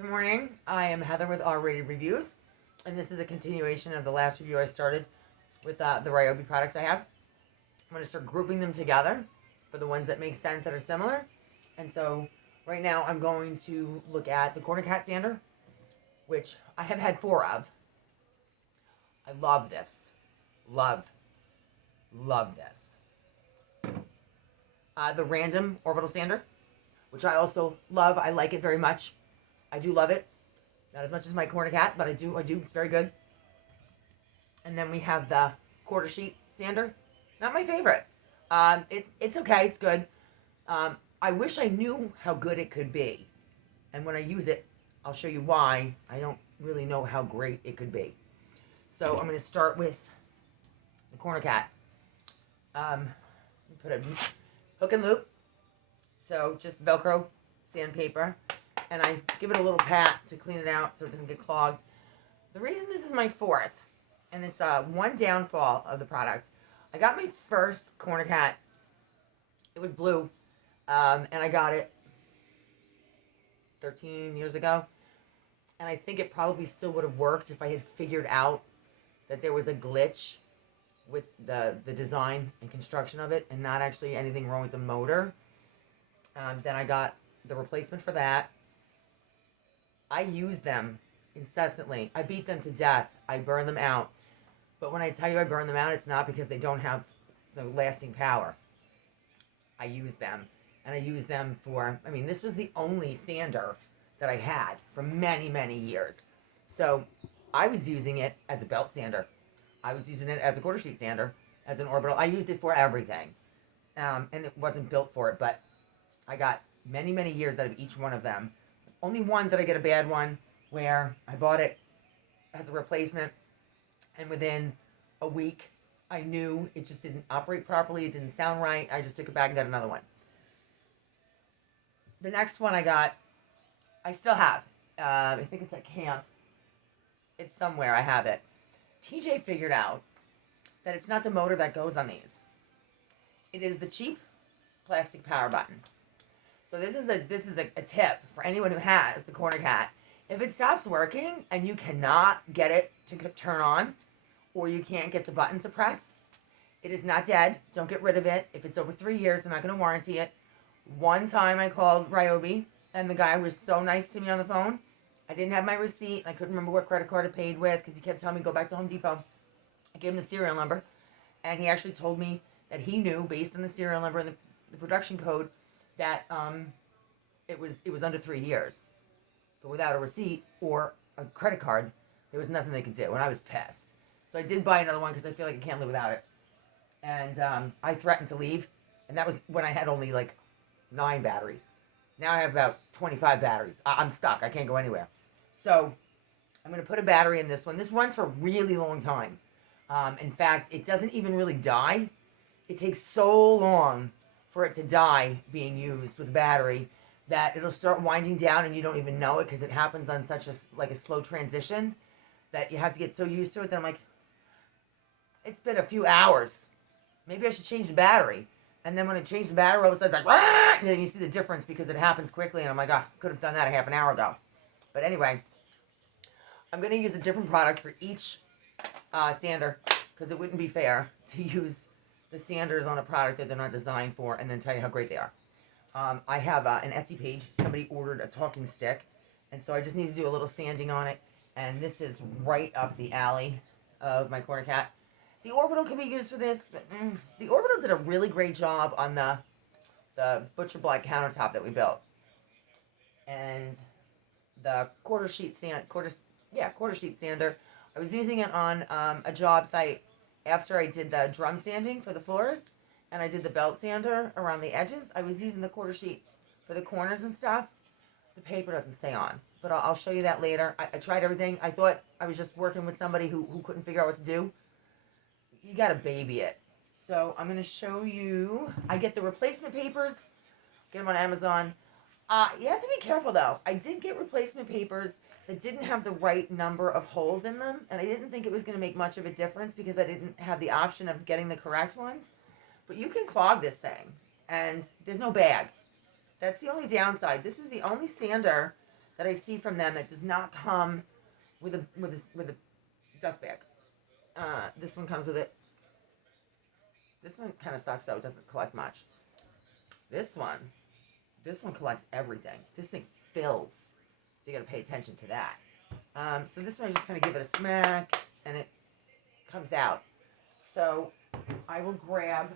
Good morning. I am Heather with RRatedReviews, and this is a continuation of the last review I started with the Ryobi products I have. I'm going to start grouping them together for the ones that make sense that are similar. And so right now I'm going to look at the Corner Cat sander, which I have had 4 of. I love this. Love this. The random Orbital sander, which I also love. I like it very much. I do love it. Not as much as my Corner Cat, but I do. It's very good. And then we have the quarter sheet sander. Not my favorite. It's okay. It's good. I wish I knew how good it could be. And when I use it, I'll show you why I don't really know how great it could be. So I'm going to start with the Corner Cat. Put a hook and loop. So just Velcro sandpaper. And I give it a little pat to clean it out so it doesn't get clogged. The reason this is my 4th, and it's one downfall of the product. I got my first Corner Cat. It was blue, and I got it 13 years ago. And I think it probably still would have worked if I had figured out that there was a glitch with the design and construction of it and not actually anything wrong with the motor. Then I got the replacement for that. I use them incessantly. I beat them to death. I burn them out. But when I tell you I burn them out, it's not because they don't have the lasting power. I use them. And I use them for, this was the only sander that I had for many, many years. So I was using it as a belt sander. I was using it as a quarter sheet sander, as an Orbital. I used it for everything. And it wasn't built for it, but I got many, many years out of each one of them. Only one did I get a bad one where I bought it as a replacement, and within a week I knew it just didn't operate properly. It didn't sound right. I just took it back and got another one. The next one I got, I still have. I think it's at camp. It's somewhere. I have it. TJ figured out that it's not the motor that goes on these. It is the cheap plastic power button. So this is a tip for anyone who has the Corner Cat. If it stops working and you cannot get it to turn on, or you can't get the button to press, it is not dead. Don't get rid of it. If it's over 3 years, they're not going to warranty it. One time I called Ryobi, and the guy was so nice to me on the phone. I didn't have my receipt. I couldn't remember what credit card I paid with because he kept telling me go back to Home Depot. I gave him the serial number, and he actually told me that he knew, based on the serial number and the production code, that it was under 3 years. But without a receipt or a credit card, there was nothing they could do, and I was pissed. So I did buy another one because I feel like I can't live without it. And I threatened to leave, and that was when I had only like 9 batteries. Now I have about 25 batteries. I'm stuck. I can't go anywhere. So I'm going to put a battery in this one. This runs for a really long time. In fact, it doesn't even really die. It takes so long for it to die being used with a battery that it'll start winding down and you don't even know it because it happens on such a slow transition that you have to get so used to it that I'm like, it's been a few hours. Maybe I should change the battery. And then when I change the battery, all of a sudden it's like, Wah! And then you see the difference because it happens quickly. And I'm like, could have done that a half an hour ago. But anyway, I'm going to use a different product for each sander because it wouldn't be fair to use the sanders on a product that they're not designed for and then tell you how great they are. I have an Etsy page. Somebody ordered a talking stick, and so I just need to do a little sanding on it. And this is right up the alley of my Corner Cat. The Orbital can be used for this, but the Orbital did a really great job on the butcher block countertop that we built. And the quarter sheet sander, I was using it on a job site after I did the drum sanding for the floors, and I did the belt sander around the edges. I was using the quarter sheet for the corners and stuff. The paper doesn't stay on, but I'll show you that later. I tried everything. I thought I was just working with somebody who couldn't figure out what to do. You gotta baby it. So I'm gonna show you. I get the replacement papers. Get them on Amazon. You have to be careful though. I did get replacement papers that didn't have the right number of holes in them, and I didn't think it was going to make much of a difference because I didn't have the option of getting the correct ones. But you can clog this thing, and there's no bag. That's the only downside. This is the only sander that I see from them that does not come with a dust bag. This one comes with it. This one kind of sucks though. It doesn't collect much. This one collects everything. This thing fills, so you got to pay attention to that. So this one I just kind of give it a smack, and it comes out. So I will grab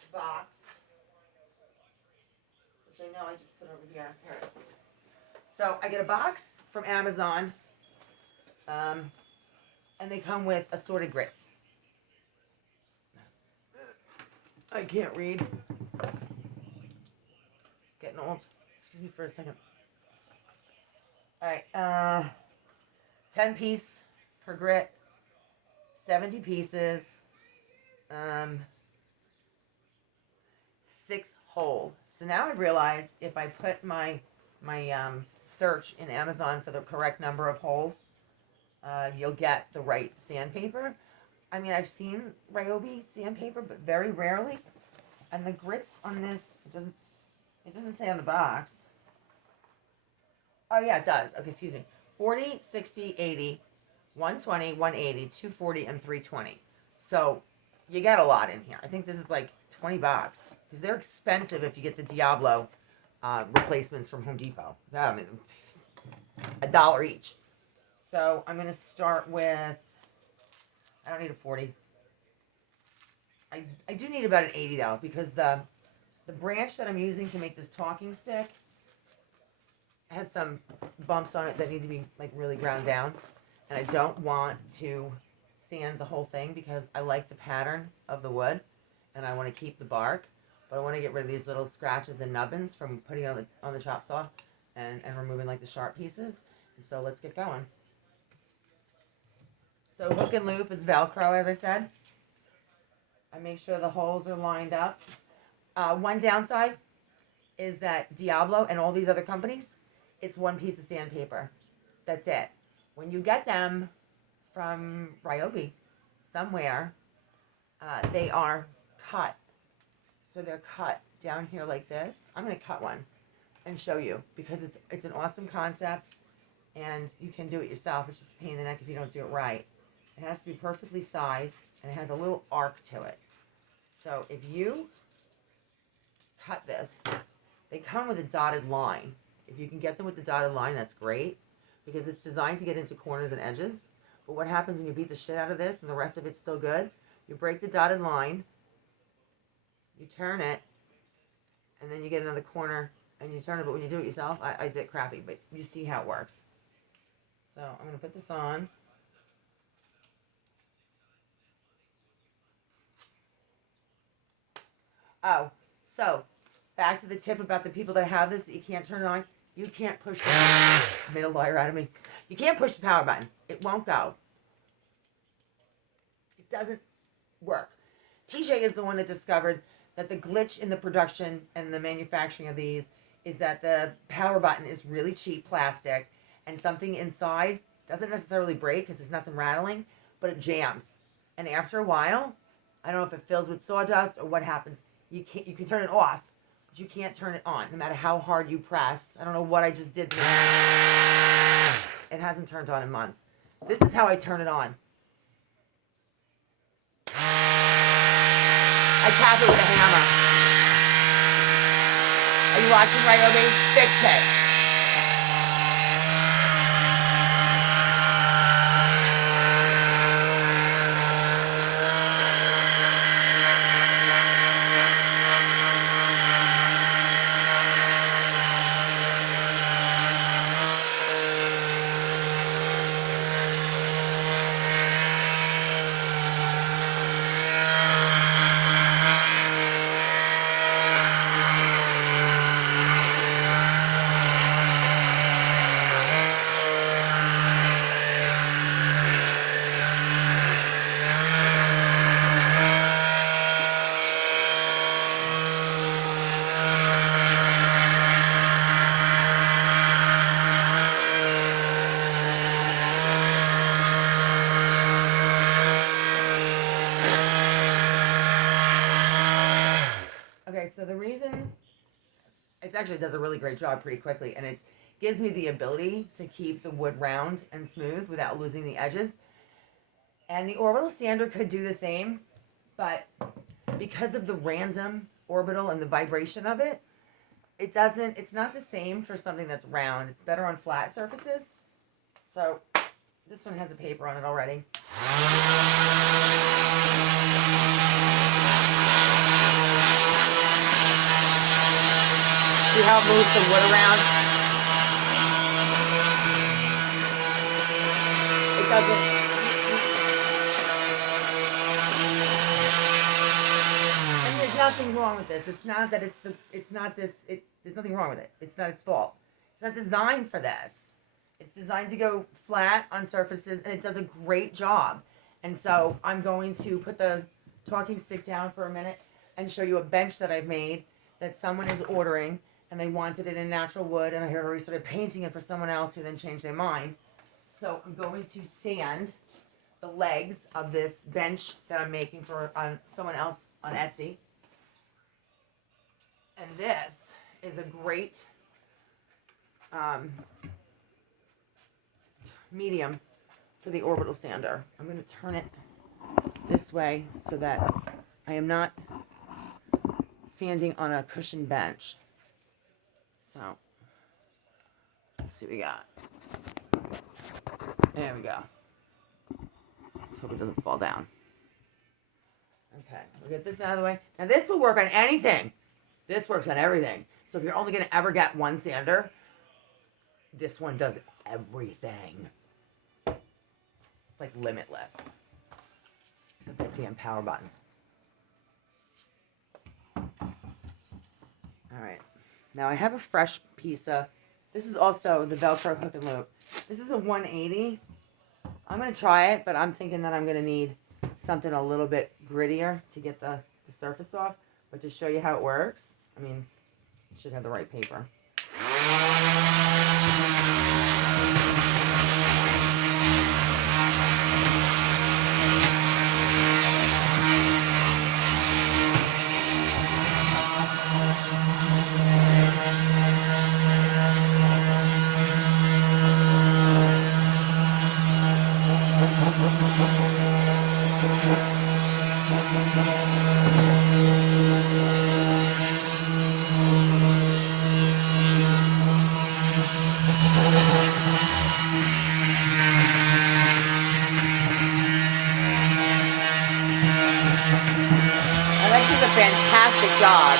the box, which I know I just put over here. Here it is. So I get a box from Amazon, and they come with assorted grits. I can't read. Getting old. Excuse me for a second. Alright, 10 piece per grit, 70 pieces, 6 whole. So now I've realized if I put my search in Amazon for the correct number of holes, you'll get the right sandpaper. I mean, I've seen Ryobi sandpaper, but very rarely. And the grits on this, it doesn't say on the box. Oh yeah, it does. Okay, excuse me. 40, 60, 80, 120, 180, 240, and 320. So you got a lot in here. I think this is like $20 because they're expensive if you get the Diablo replacements from Home Depot. I mean, $1 each. So I'm going to start with, I don't need a 40. I do need about an 80 though, because the branch that I'm using to make this talking stick has some bumps on it that need to be like really ground down, and I don't want to sand the whole thing because I like the pattern of the wood and I want to keep the bark, but I want to get rid of these little scratches and nubbins from putting it on the chop saw and removing like the sharp pieces. And so let's get going. So hook and loop is Velcro, as I said. I make sure the holes are lined up. One downside is that Diablo and all these other companies, it's one piece of sandpaper. That's it. When you get them from Ryobi somewhere, they are cut. So they're cut down here like this. I'm going to cut one and show you because it's an awesome concept and you can do it yourself. It's just a pain in the neck if you don't do it right. It has to be perfectly sized and it has a little arc to it. So if you cut this, they come with a dotted line. If you can get them with the dotted line, that's great because it's designed to get into corners and edges. But what happens when you beat the shit out of this and the rest of it's still good? You break the dotted line, you turn it, and then you get another corner and you turn it. But when you do it yourself, I did it crappy, but you see how it works. So I'm going to put this on. Oh, so back to the tip about the people that have this, that you can't turn it on. You can't push the made a lawyer out of me. You can't push the power button. It won't go. It doesn't work. TJ is the one that discovered that the glitch in the production and the manufacturing of these is that the power button is really cheap plastic and something inside doesn't necessarily break because there's nothing rattling, but it jams. And after a while, I don't know if it fills with sawdust or what happens. You can turn it off, but you can't turn it on, no matter how hard you press. I don't know what I just did to it. It hasn't turned on in months. This is how I turn it on. I tap it with a hammer. Are you watching, Ryobi? Fix it. Okay, so the reason I It actually does a really great job pretty quickly, and it gives me the ability to keep the wood round and smooth without losing the edges. And the Orbital Sander could do the same, but because of the random orbital and the vibration of it, it's not the same for something that's round. It's better on flat surfaces. So this one has a paper on it already. See how it moves the wood around? It doesn't. And there's nothing wrong with this. It's not that there's nothing wrong with it. It's not its fault. It's not designed for this. It's designed to go flat on surfaces, and it does a great job. And so I'm going to put the talking stick down for a minute and show you a bench that I've made that someone is ordering, and they wanted it in natural wood, and I had already started painting it for someone else who then changed their mind. So I'm going to sand the legs of this bench that I'm making for someone else on Etsy. And this is a great medium for the Orbital Sander. I'm going to turn it this way so that I am not sanding on a cushioned bench. So, let's see what we got. There we go. Let's hope it doesn't fall down. Okay, we'll get this out of the way. Now this will work on anything. This works on everything. So if you're only going to ever get one sander, this one does everything. It's like limitless. Except that damn power button. Alright. Now I have a fresh piece of, this is also the Velcro hook and loop. This is a 180. I'm going to try it, but I'm thinking that I'm going to need something a little bit grittier to get the surface off. But to show you how it works, I mean, it should have the right paper. Fantastic job.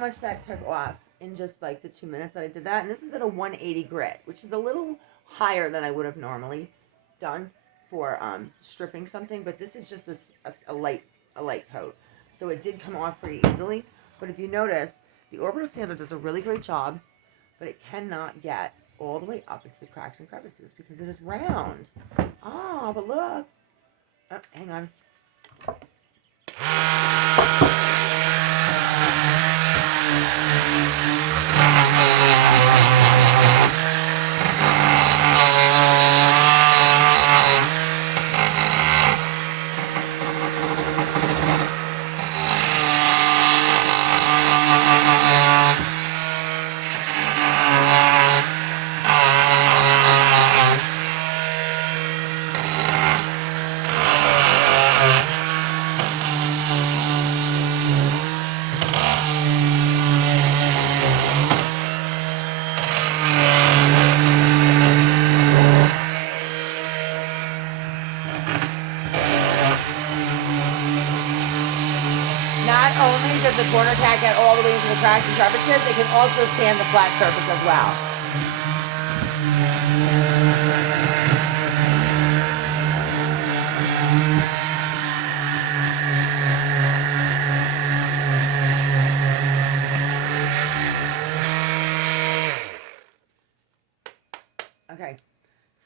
Much that took off in just like the 2 minutes that I did that. And this is at a 180 grit, which is a little higher than I would have normally done for stripping something, but this is just a light coat, so it did come off pretty easily. But if you notice, the Orbital Sander does a really great job, but it cannot get all the way up into the cracks and crevices because it is round. Oh, but look. Oh, hang on. Not only does the corner tack get all the way into the cracks and crevices, it can also sand the flat surface as well.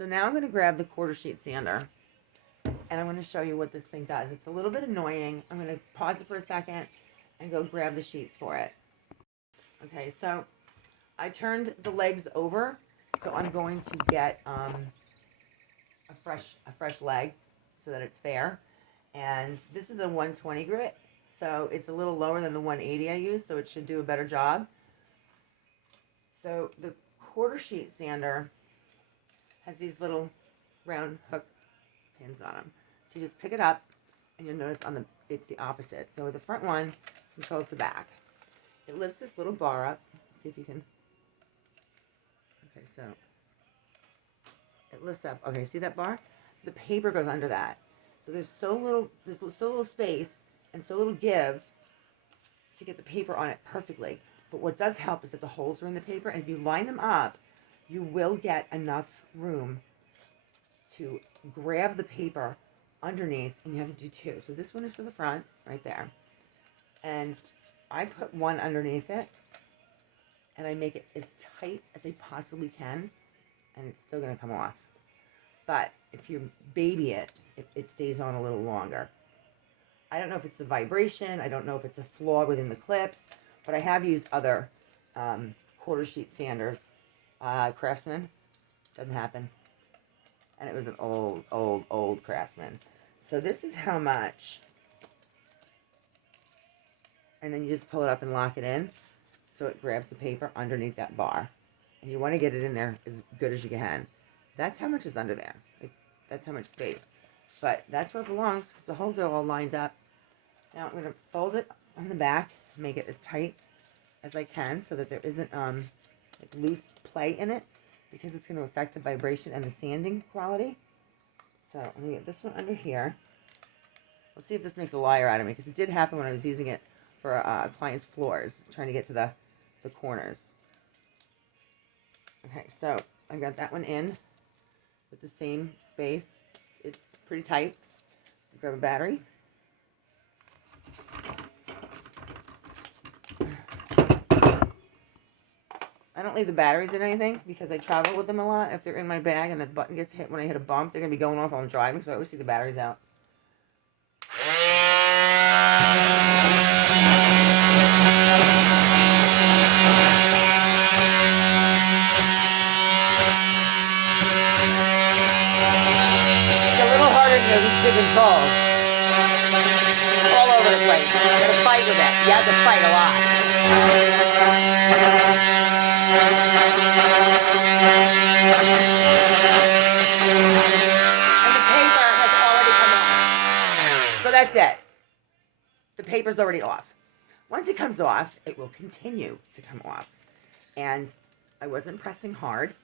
now I'm going to grab the quarter sheet sander, and I'm going to show you what this thing does. It's a little bit annoying. I'm going to pause it for a second and go grab the sheets for it. Okay, so I turned the legs over, so I'm going to get a fresh leg so that it's fair. And this is a 120 grit, so it's a little lower than the 180 I use, so it should do a better job. So the quarter sheet sander has these little round hook pins on them. So you just pick it up, and you'll notice it's the opposite. So the front one controls the back. It lifts this little bar up. Let's see if you can. Okay, so it lifts up. Okay, see that bar? The paper goes under that. So there's so little space and so little give to get the paper on it perfectly. But what does help is that the holes are in the paper, and if you line them up, you will get enough room to grab the paper underneath, and you have to do two. So this one is for the front, right there. And I put one underneath it, and I make it as tight as I possibly can, and it's still going to come off. But if you baby it, it stays on a little longer. I don't know if it's the vibration. I don't know if it's a flaw within the clips, but I have used other quarter sheet sanders. Craftsman, doesn't happen. And it was an old Craftsman. So this is how much. And then you just pull it up and lock it in, so it grabs the paper underneath that bar. And you want to get it in there as good as you can. That's how much is under there. Like, that's how much space. But that's where it belongs, because the holes are all lined up. Now I'm going to fold it on the back, make it as tight as I can, so that there isn't like loose play in it, because it's going to affect the vibration and the sanding quality. So I'm going to get this one under here. We'll see if this makes a liar out of me, because it did happen when I was using it for clients' floors, trying to get to the corners. Okay, so I've got that one in with the same space. It's pretty tight. Grab a battery. I don't leave the batteries in anything because I travel with them a lot. If they're in my bag and the button gets hit when I hit a bump, they're going to be going off while I'm driving, so I always see the batteries out. It's a little harder than those big and balls. All over the place. You have to fight with it. You have to fight a lot. And the paper has already come off. So that's it. The paper's already off. Once it comes off, it will continue to come off. And I wasn't pressing hard.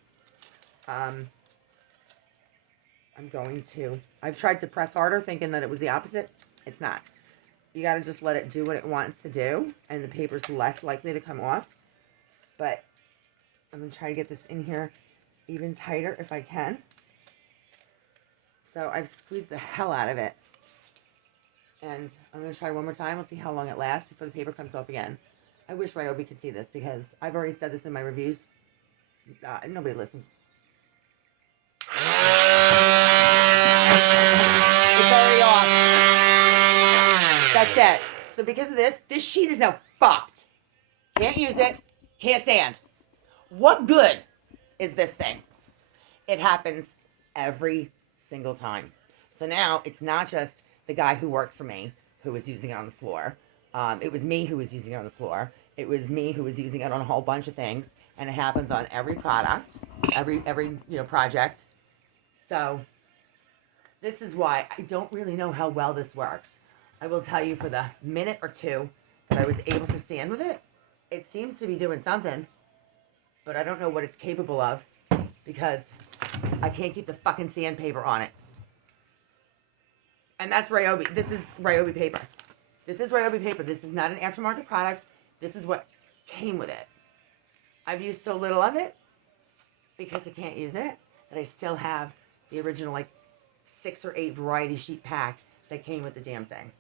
I've tried to press harder thinking that it was the opposite. It's not. You got to just let it do what it wants to do, and the paper's less likely to come off. But I'm going to try to get this in here even tighter if I can. So I've squeezed the hell out of it. And I'm going to try one more time. We'll see how long it lasts before the paper comes off again. I wish Ryobi could see this, because I've already said this in my reviews. Nobody listens. It's already off. That's it. So because of this sheet is now fucked. Can't use it. Can't sand. What good is this thing? It happens every single time. So now it's not just the guy who worked for me who was using it on the floor. It was me who was using it on the floor. It was me who was using it on a whole bunch of things. And it happens on every product, every project. So this is why I don't really know how well this works. I will tell you, for the minute or two that I was able to sand with it, it seems to be doing something, but I don't know what it's capable of, because I can't keep the fucking sandpaper on it. And that's Ryobi. This is Ryobi paper. This is Ryobi paper. This is not an aftermarket product. This is what came with it. I've used so little of it because I can't use it that I still have the original 6 or 8 variety sheet pack that came with the damn thing.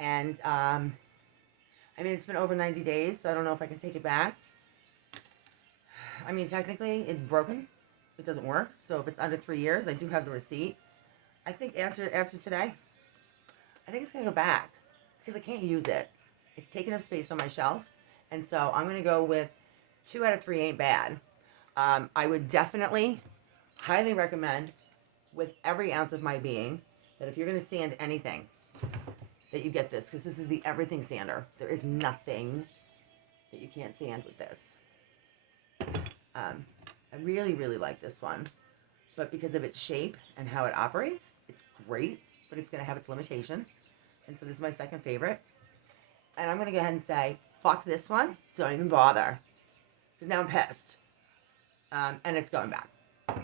And I mean, it's been over 90 days, so I don't know if I can take it back. I mean, technically it's broken, it doesn't work. So if it's under 3 years, I do have the receipt. I think after today, I think it's going to go back because I can't use it. It's taking up space on my shelf. And so I'm going to go with 2 out of 3 ain't bad. I would definitely, highly recommend with every ounce of my being that if you're going to sand anything, that you get this, because this is the everything sander. There is nothing that you can't sand with this. I really, really like this one. But because of its shape and how it operates, it's great, but it's going to have its limitations. And so this is my second favorite. And I'm going to go ahead and say, fuck this one. Don't even bother. Because now I'm pissed. And it's going back.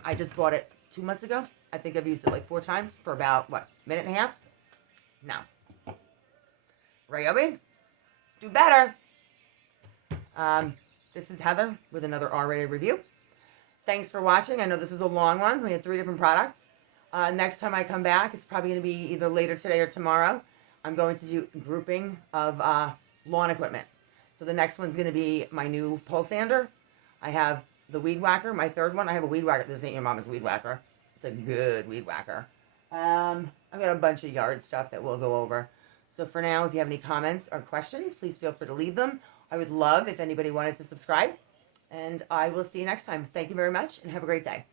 I just bought it 2 months ago. I think I've used it like 4 times for about, what, minute and a half? No. Ryobi, do better. This is Heather with another R-rated review. Thanks for watching. I know this was a long one. We had 3 different products. Next time I come back, it's probably going to be either later today or tomorrow. I'm going to do a grouping of lawn equipment. So the next one's going to be my new pole sander. I have the weed whacker, my third one. I have a weed whacker. This ain't your mama's weed whacker. It's a good weed whacker. I've got a bunch of yard stuff that we'll go over. So for now, if you have any comments or questions, please feel free to leave them. I would love if anybody wanted to subscribe. And I will see you next time. Thank you very much and have a great day.